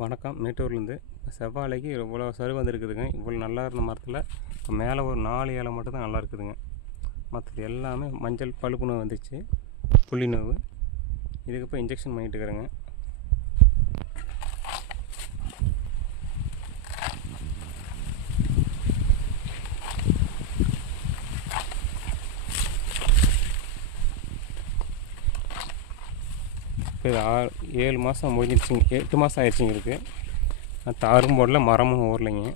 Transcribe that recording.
வணக்கம். மேட்டூர்லேருந்து செவ்வாழைக்கு இவ்வளோ சருகு வந்துருக்குதுங்க. இவ்வளோ நல்லா இருந்த மரத்தில் இப்போ மேலே ஒரு 4 இலை மட்டும் தான் நல்லா இருக்குதுங்க. மற்றது எல்லாமே மஞ்சள் பழுப்பு நோய் வந்துச்சு, புள்ளி நோவு. இதுக்கு இப்போ இன்ஜெக்ஷன் பண்ணிட்டு இருக்கிறேங்க. இப்போ இது 7 மாதம் முடிஞ்சிருச்சுங்க, 8 மாதம் ஆயிடுச்சுங்க. இருக்குது அரும்பு போடல, மரமும் ஊறலைங்க.